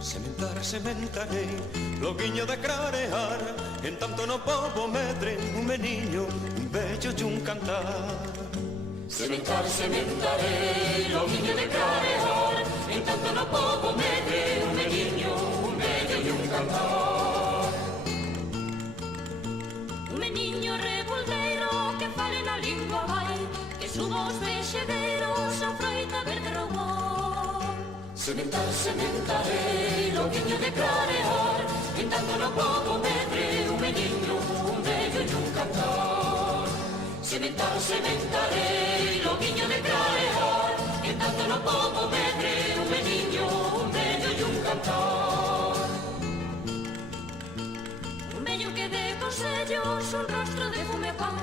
Sementarei, loguiño de clarear, en tanto no pobo medre, un meniño, un bello e un cantar. Sementarei, loguiño de clarear, en tanto no pobo medre, un meniño, un bello e un cantar. Un meniño revoldeiro que fale na lingua vai, que suba os vexegueiros a froita verde roubou. Sementarei, loguiño de clarear, en tanto no pobo medre, un meniño, un bello e un cantar. Sementarei, loguiño de clarear, en tanto no pobo medre, un meniño, un bello e un cantar. Un bello que dé consellos, un rostro de fume pan,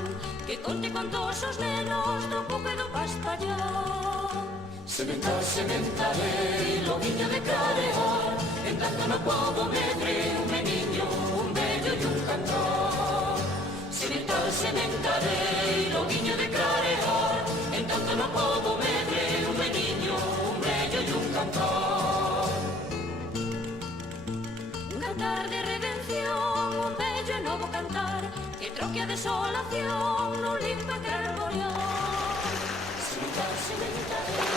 que conte contos os nenos do cuco e do paspallón. Sementarei, loguiño de clarear, en tanto no pobo medre, un meniño, un bello e un cantar. Sementarei, loguiño de clarear, en tanto no pobo medre, un meniño, un bello e un cantar. Un cantar de redención, un bello e novo cantar, que troque a desolación nun limpa carborión. Sementarei,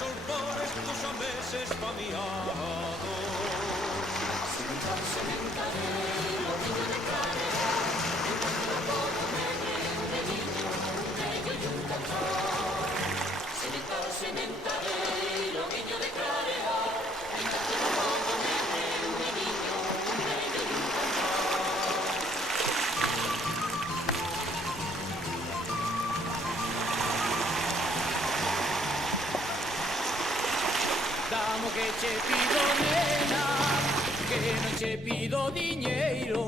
Solpores dos ameses famiados. Sementarei, loguiño de clarear, en tanto no pobo medre, un meniño, un bello e un cantar. Sementarei, loguiño de clarear, en tanto no pobo medre, un meniño, un bello e un cantar. Damo que che pido, nena, que non che pido diñeiro.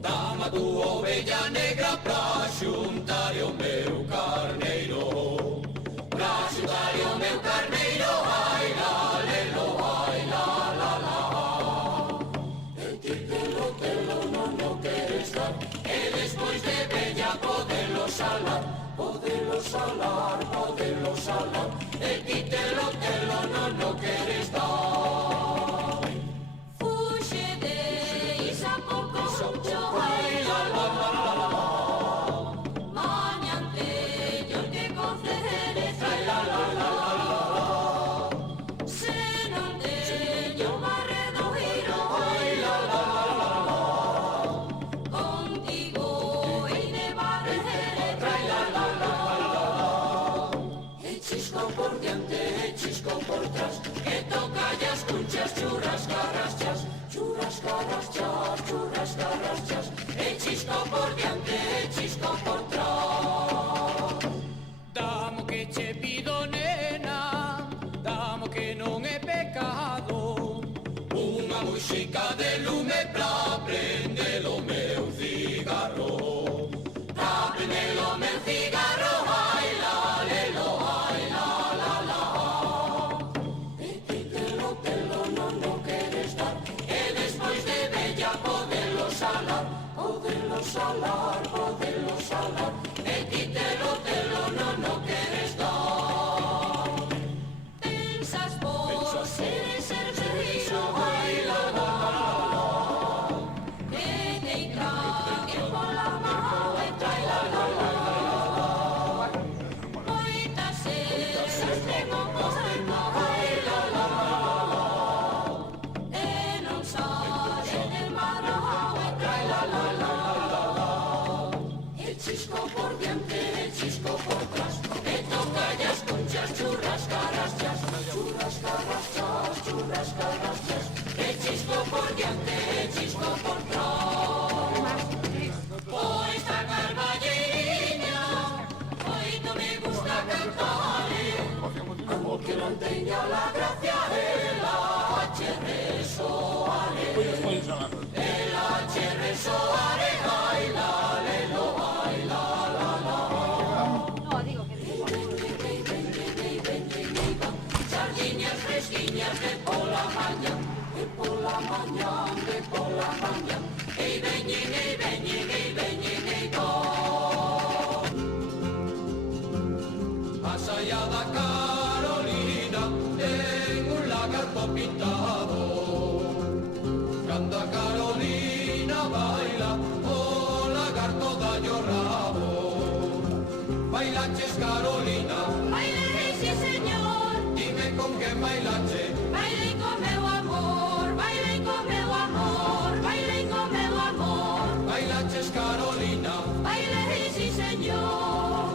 Dama tu ovella negra pra xuntar o meu carneiro. Pra xuntar o meu carneiro, ai la lelo, ai la la la. E ti telo non o queres dar, e despois de bella podelo salar, podelo salar, podelo salar. E ti telo non o queres dar. Fuxe deis a pouco mucho, ai la la la la. Mañante yo que coceres, ai la la la la. Se non teño barredo giro, ai la la la la. Contigo hei de barrecer, ai la la la la. E chisco por diante, e chisco por tras, que toca as cunchas, churras carrachas, churras carrachas, churras carrachas. E chisco por diante, e chisco por tras. Damo que che pido, nena, damo que non é pecado. Unha buxica de lume pra prender o meu cigarro. Pra prender o meu cigarro, ai la lelo, ai la la la. E ti telo non o queres dar, e despois de bella podelo salar, podelo salar, podelo salar. E ti telo non o queres dar. Pensas vos seres servido, ai la la la la. Que te traguen pola mão e trai la la la la. Moitas veces tengo porma, ai la la la. E non salen de marao e trai la la la la. E chisco por diante, e chisco por tras, e toca as cunchas, churras carrachas, churras carrachas, churras carrachas. E chisco por diante, e chisco por tras. Por esta carballeiriña, moito me gusta cantarle, como que non teña la gracia, ela che resoare, ela che resoare, ai la lelo, ai la la la. Más allá da Carolina, en un lagarto pintado. Canta Carolina, baila, oh lagarto daño rabo. Bailaches Carolina, Baile, sí señor, dime con qué bailache. baile con meu amor, baile con meu amor, baile con meu amor. Bailaches Carolina, Baile, sí señor,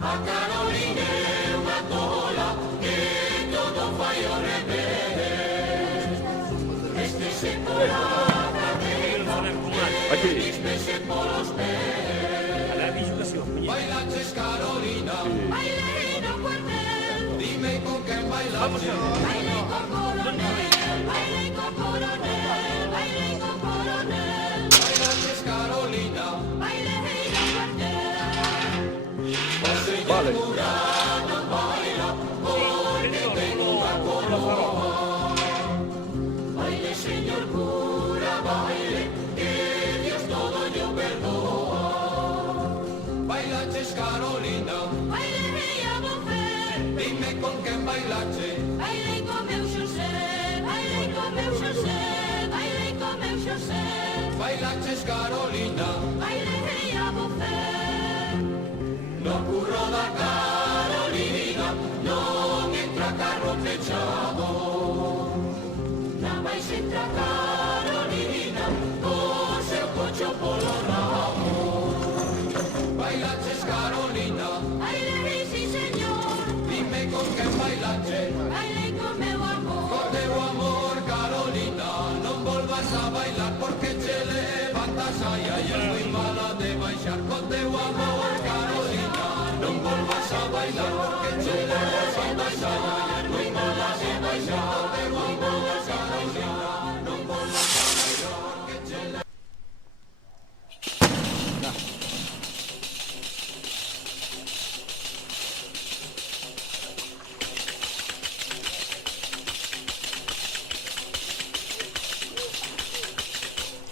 a Carolina é unha tola que todo fai ao revés. Este se pola cabeza, Aquí. este polos pés. Bailaches Carolina, baile no cuartel, dime con quen bailache. baile con coronel, baile con coronel, baile con coronel, Bailaches Carolina, baile no cuartel. Vale. Baile señor cura, baile, que Dios todo yo perdoa. Bailaches Carolina, Baile a mujer, dime con quen bailache. baile con meu Xosé, baile con meu Xosé, baile con meu Xosé, Bailaches Carolina, baile a mujer. no curro da Carolina, non entra carro pechado. Na máis entra Carolina, con seu cocho polo rabo. Bailaches Carolina, baile sí señor, dime con quen bailache. baile con meu amor. Con teu amor, Carolina, non volvas a bailar porque che levantas ai ai, es moi mala de baixar. Con teu amor, Carolina, non volvas a bailar porque che levantas ai ai, es moi mala de baixar. Con teu amor, Carolina, non volvas a bailar porque che levantas.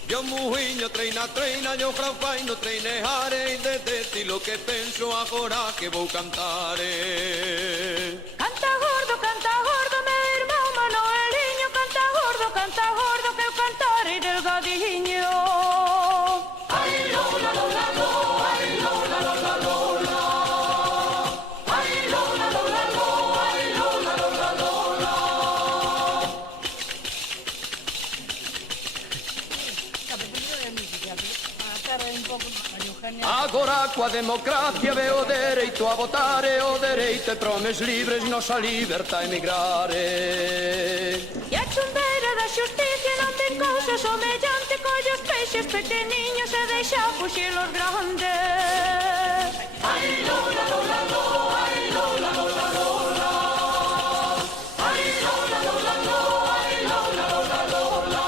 Yo mujiño treina, treina, yo fraufai no treineare de ti lo que penso agora que vou cantar. Canta gordo, meu irmão Manueliño, canta gordo, que eu cantarei delgadiño. Ai, lola, lola, lola, ai, lola, lola, lola. Ai, lola, lola, lola, ai, lola, lola, lola. Agora coa democracia ve o dereito a votar e o dereito e promes libres, nosa libertad emigrare. E a chumbeira da xusticia non ten cousa semellante, colle os peixes pequeniños e deixa fuxir os grandes. Ai, lola, lola, lola, ai, lola, lola, lola. Ai, lola, lola, lola, ai, lola, lola, lola.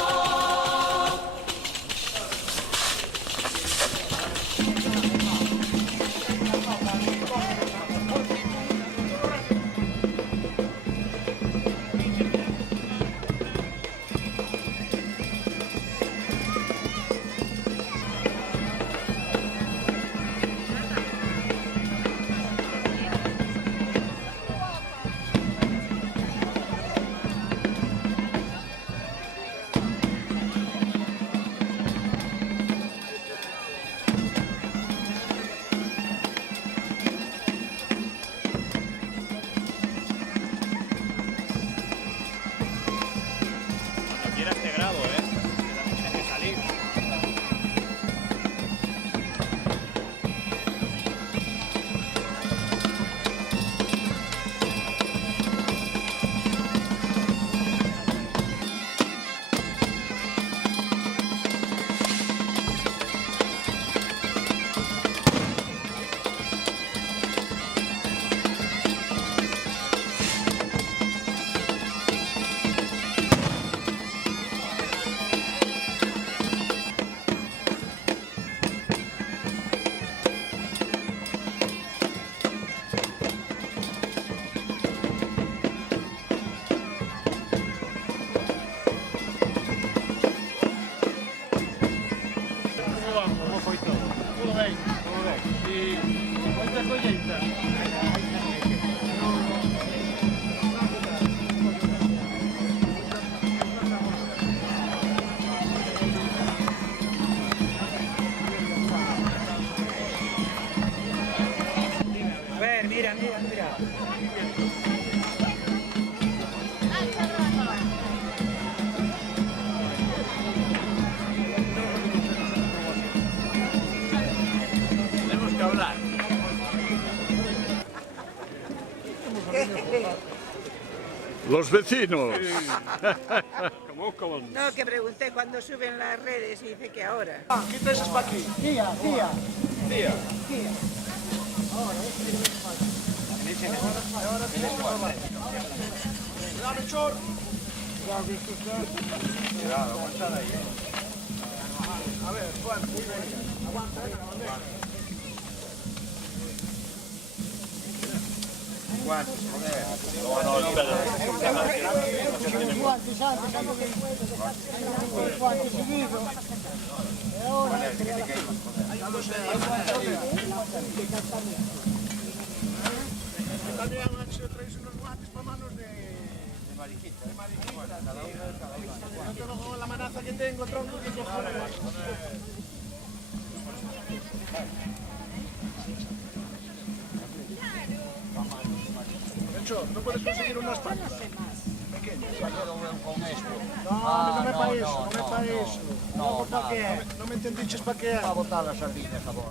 Moita colleita. A ver, mira. Tenemos que hablar. Los vecinos. No, que pregunté cuando suben las redes y dice que ahora. ¿Qué traes para aquí? Tía. Cuidado, Melchor. Cuidado, aguantad ahí. A ver, Juan, muy bien. Aguanta, Juan, también traéis unos guantes para manos de mariquita. No tengo la manaza que tengo, tronco, que cojones. ¿No puedes conseguir una espátula? Pequeña. Con esto. No me para eso. No me entendiches para qué. Para botar las sardinas a vos.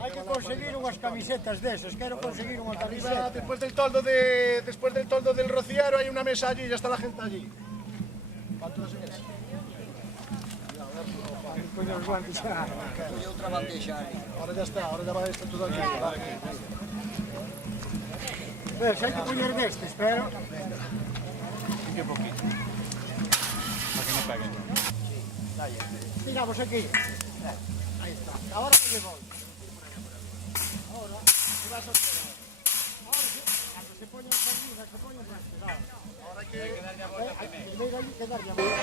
Hai que conseguir unhas camisetas desos, quero conseguir unha camiseta. Después del toldo del rociero hai unha mesa allí, ya está la gente allí. ¿Cuántos en eso? Coño, os guantes xa. Hay otra bandeja ahí. Ahora ya está, ahora ya va esto todo aquí. Ves, hai que poñer destes, pero... Un poquito. Para que no peguen. Miramos aquí. Ahí está. Ahora no le voy. Ahora, si vas a hacer. Ahora sí, cuando se ponen las sardinas, se ponen las pegadas. Ahora hay que darle a vuelta primero. Hay que darle a vuelta.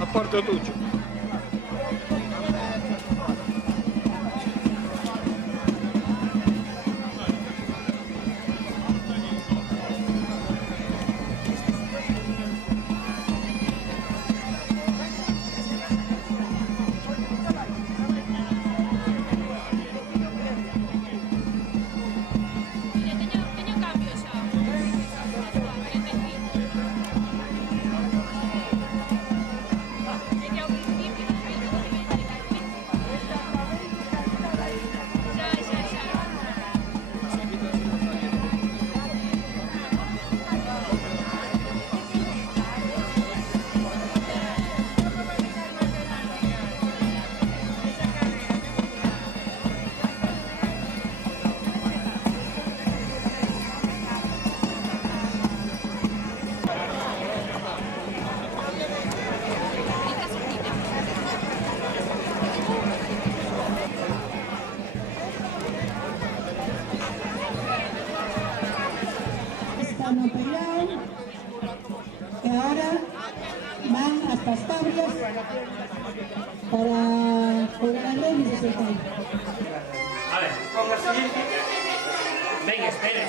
Aparte tuyo. Teño cambio xa. É que ao principio Están operados, que ahora van hasta Asturias para colgarlo y se sueltan. A ver, póngase bien. Venga, espera.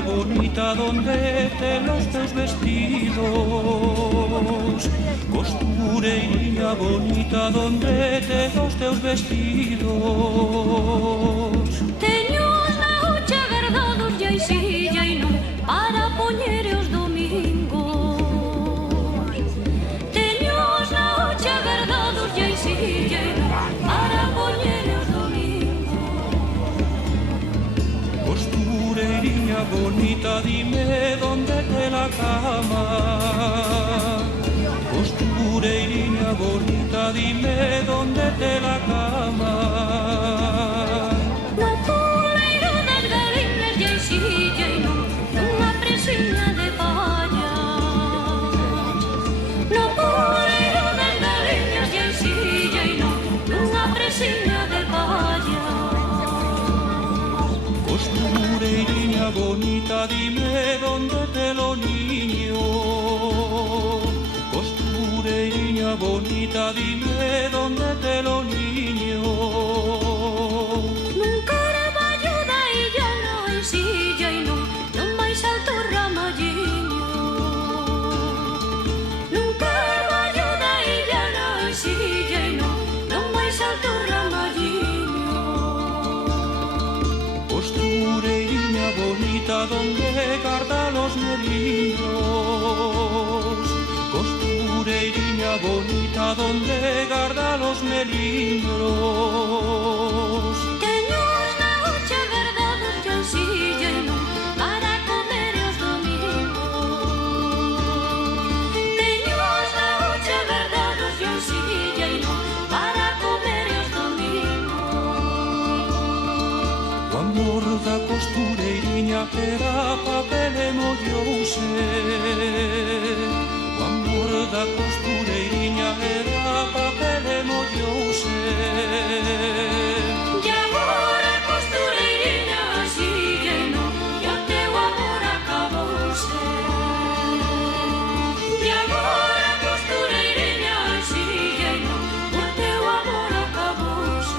bonita, donde te los teus vestidos? Costureiriña bonita, donde te los teus vestidos? Teño os na hucha guardados e silla e non para poñer os domingos. Teño os na hucha guardados e silla e non para poñer os domingos. Costureiriña bonita, dime dónde te la cama. Costureiriña bonita, dime dónde te la cama. No puleiro das galiñas e silla e non nunha presiña de palla. No puleiro das galiñas e silla e non nunha presiña de palla. Costureiriña bonita, dime dónde te lo niño. Costureiriña bonita, dime dónde te lo niño. Nun carballo da illa no en silla e non máis alto ramalliño. Nun carballo da illa no en silla e non máis alto ramalliño. Costureiriña bonita, donde guarda los melindros. Costureiriña bonita, donde guarda los melindros. Teño os na hucha guardados e en silla e non para comer os domingos. Teño os na hucha guardados e en silla e non para comer os domingos. O amor da costureiriña era papel e mollouse. O amor da costureiriña era papel e mollouse. E agora costureiriña silla e non e o teu amor acabouse. E agora costureiriña silla e non o teu amor acabouse.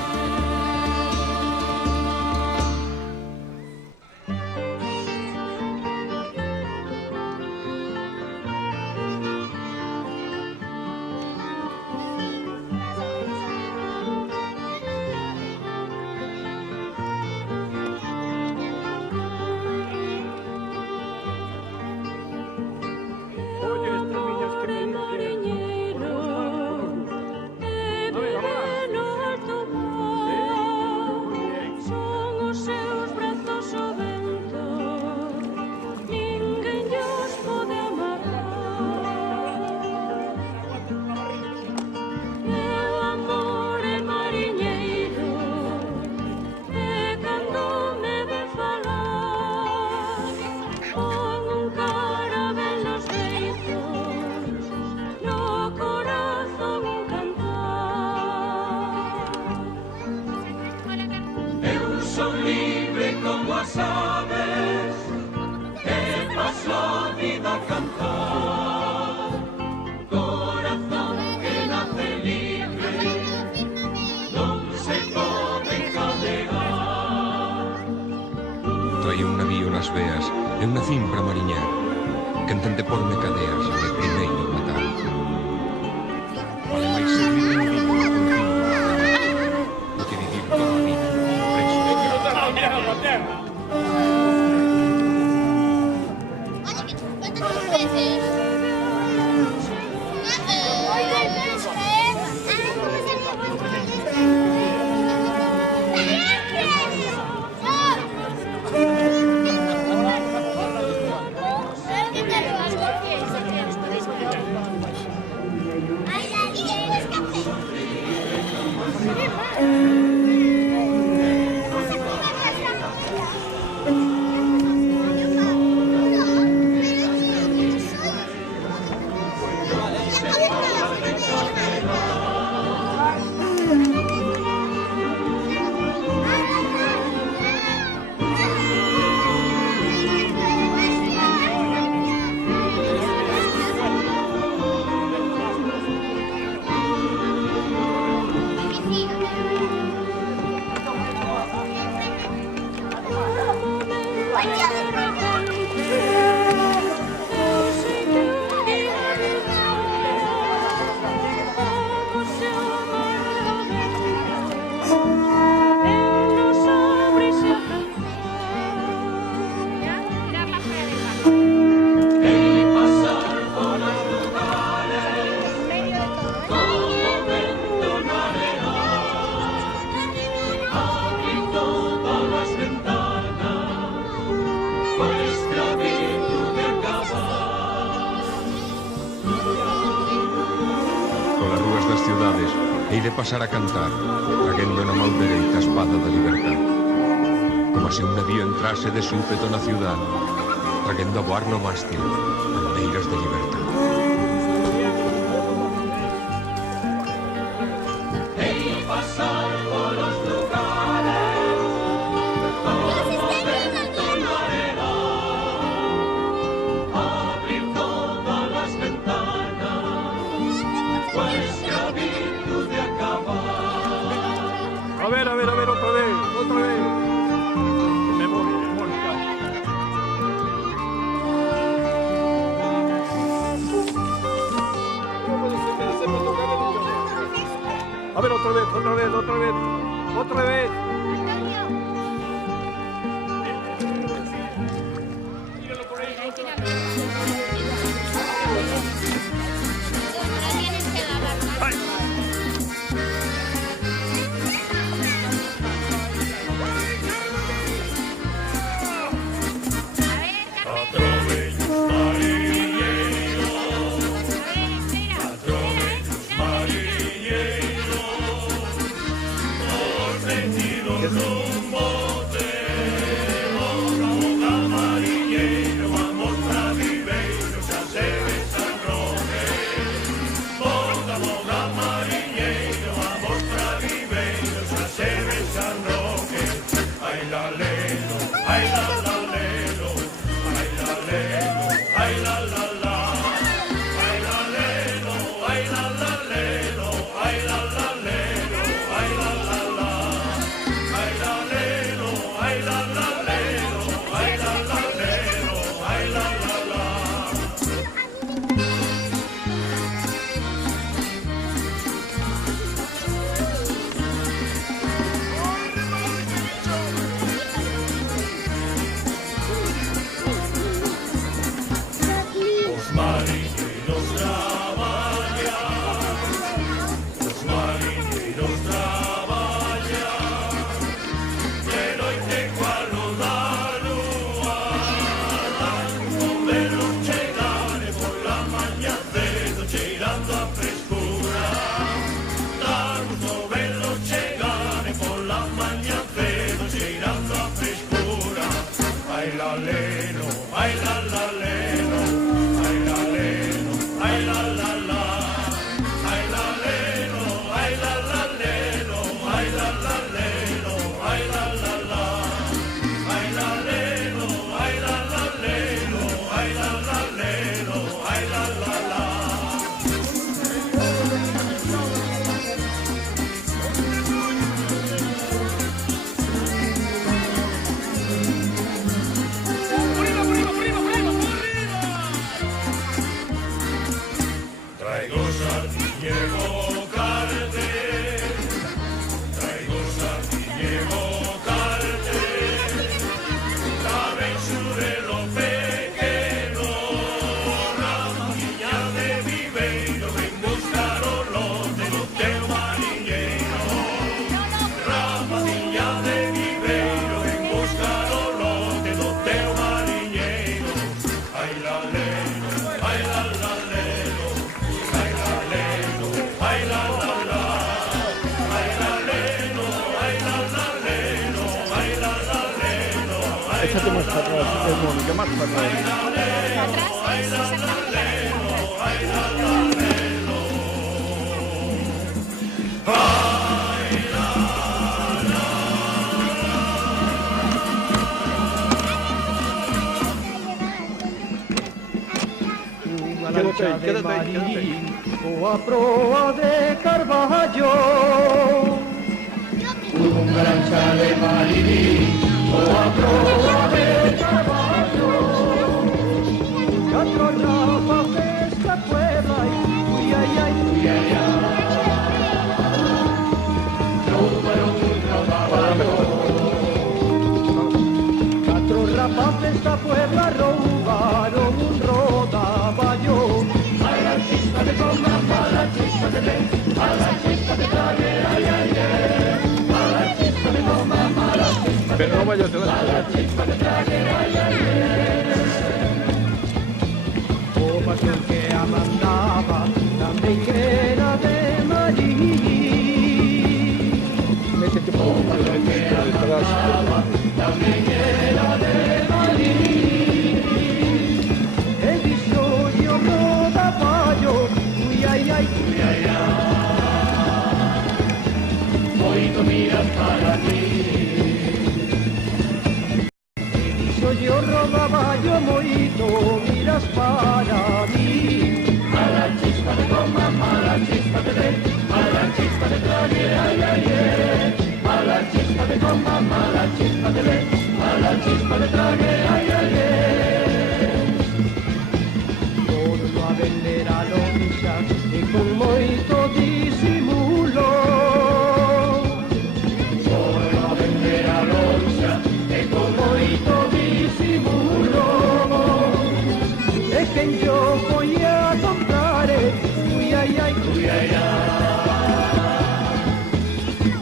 Son libre como as aves, e paso a vida a cantar. Corazón que nace libre, non se pode cadear. Traía un navío nas veas e un nacín para mariñar, que entende porme cadeas e primeiro matar. Vale máis ser libre un vivo no continuo do que vivir toda a vida preso. Ay, hei de pasar a cantar, traguendo na man dereita a espada da libertad. Como se un navío entrase de súpeto na ciudad, traguendo a voar no mástil, bandeiras de libertad. A ver, otra vez. Memoria, Mónica. A ver, otra vez. Échate más para atrás, Mónica, más para atrás. Quédate ahí. O a proa de Carballo, unha lancha de mariní, o a proa de Carballo, catro llamas desta cueva, uy, ay, ay, uy, ay, ay. Roubaron un rodaballo, catro rapaces da Puebla roubaron un rodaballo. A la chispa de goma, a la chispa de ven, a la chispa de trague, ay, ay, ay. A la chispa de goma, a la chispa de Pero no vayas a la chispa de trague, ay, ay, ay. O pasión que amandaba, tamén que era de María. tamén era de Madrid. E dixolle o rodaballo, ui ai ai, moito miras para ti. E dixolle o rodaballo, moito miras para mí. Mala chispa de goma, mala chispa de red, mala chispa de trague, ay ay ay. Mala chispa de goma, mala chispa de red, mala chispa de trague, ay ay ay. Todo a vender a lonxa e con moito disimulo. Todo a vender a lonxa e con moito disimulo. E quen yo foi a comprar, ui ai ai, ui ai ai.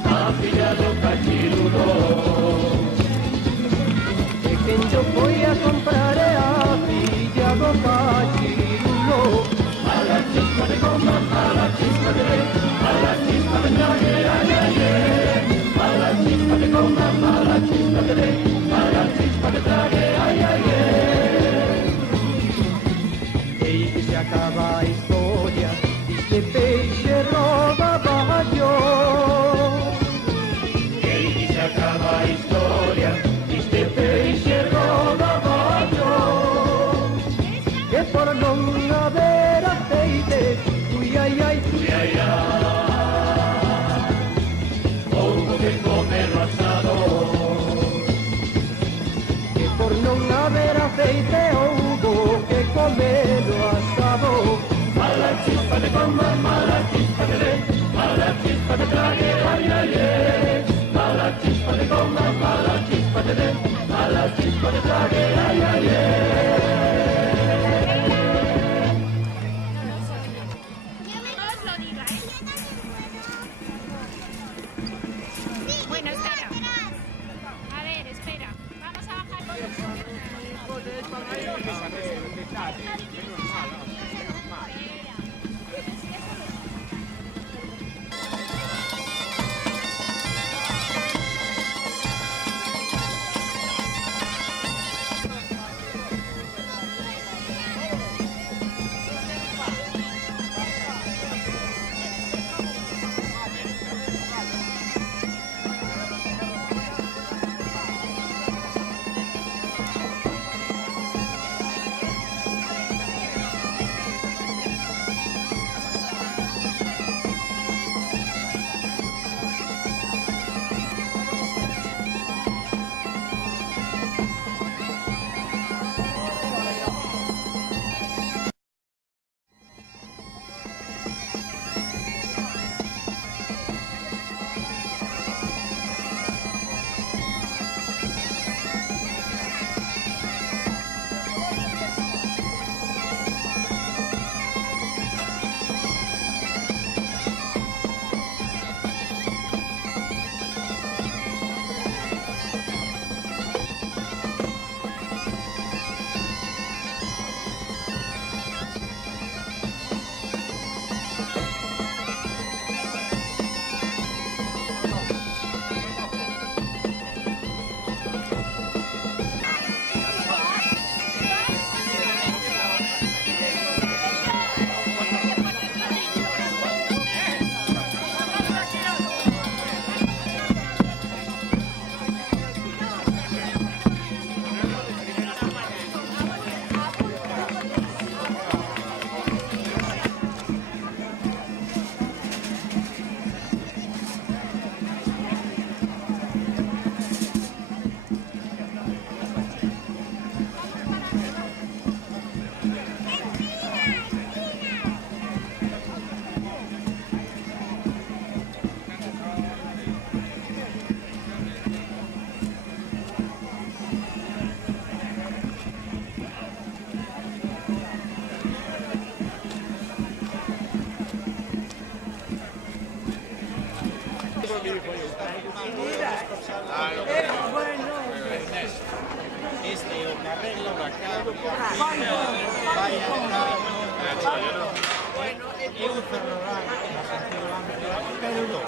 A filla do cachirudo. E quen yo foi a comprar a filla do cachirudo. Mala chispa de goma, mala chispa de red, mala chispa de trague, ay ay ay. Mala chispa de goma, mala chispa de red, mala chispa de trague, ay ay ay. E que se acaba a historia, este peixe roba baballo. E que se acaba a historia, este peixe roba baballo. Que por non haber aceite, ui ai ai, ui ai ai. Houbo que comer asado. Que por non haber aceite, houbo que comer asado. Mala chispa de goma, mala chispa de red, mala chispa de trague, ay ay ay. Mala chispa de goma, mala chispa de red, mala chispa de trague, ay ay ay. Bueno, espera. A ver, espera. Vamos a bajar. Pero no.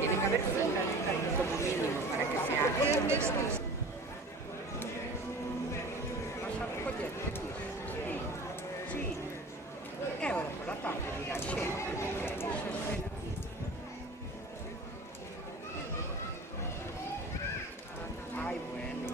Tiene que haber como mínimo para que sea. Sí. E ora por la tarde dirà scendo. Ay, bueno.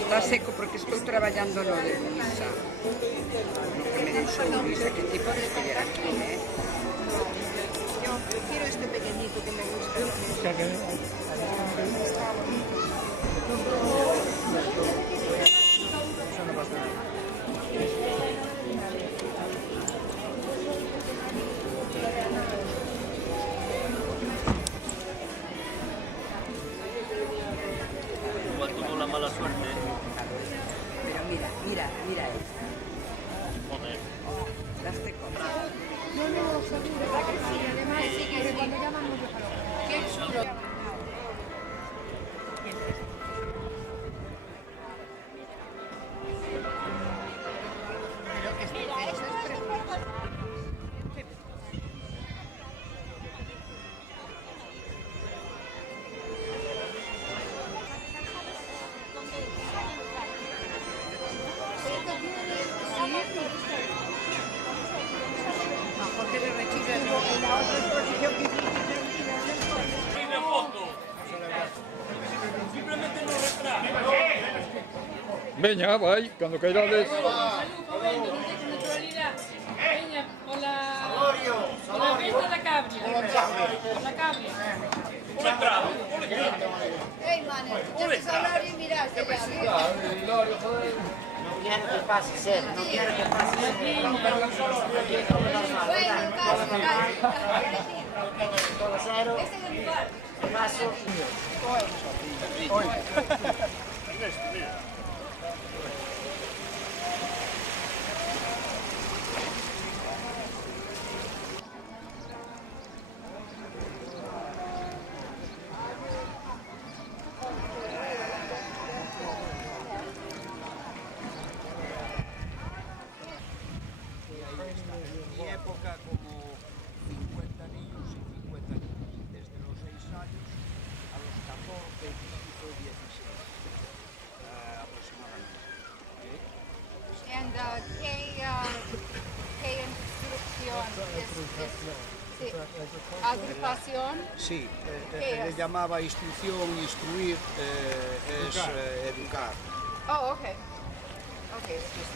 Está seco porque estoy trabajando lo de Luisa. Lo que me dijo Luisa, que tipo de escoger aquí, ¿eh? Yo quiero este pequeñito que me gusta. Veña, vai, cando queirades. Veña, pola festa da cabria. Pola cabria. Ei, mane, tienes a hablar y miraste ya. No quiero que pase ser, no quiero que pase ser. Bueno, Todo cero, este es el lugar. paso. En mi época como 50 niños y 50 niñas, desde los 6 años a los 14, 15 o 16 aproximadamente. And ¿qué instrucción es? ¿Agrupación? Sí, ¿Qué le es? llamaba instrucción, instruir, es educar. Oh, okay. Okay, it's just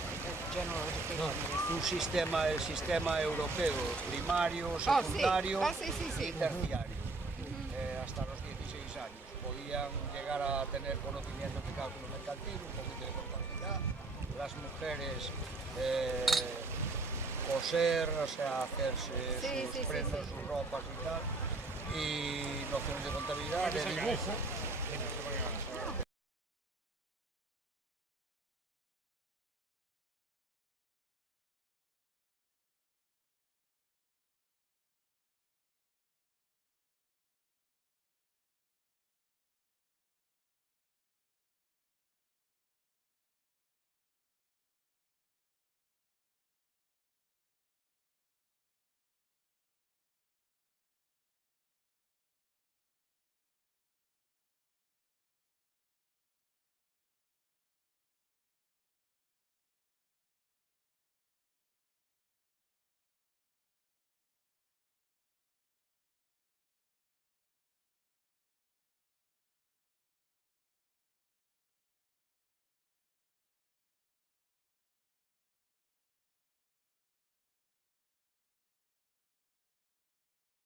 general education. Un sistema, el sistema europeo, primario, Oh, sí. secundario Sí. y terciario. Hasta los 16 años. Podían llegar a tener conocimientos de cálculo mercantil, un poquito de contabilidad. Las mujeres coser, o sea, hacerse sus prendas, sus ropas y tal. Y nociones de contabilidad, de dibujo.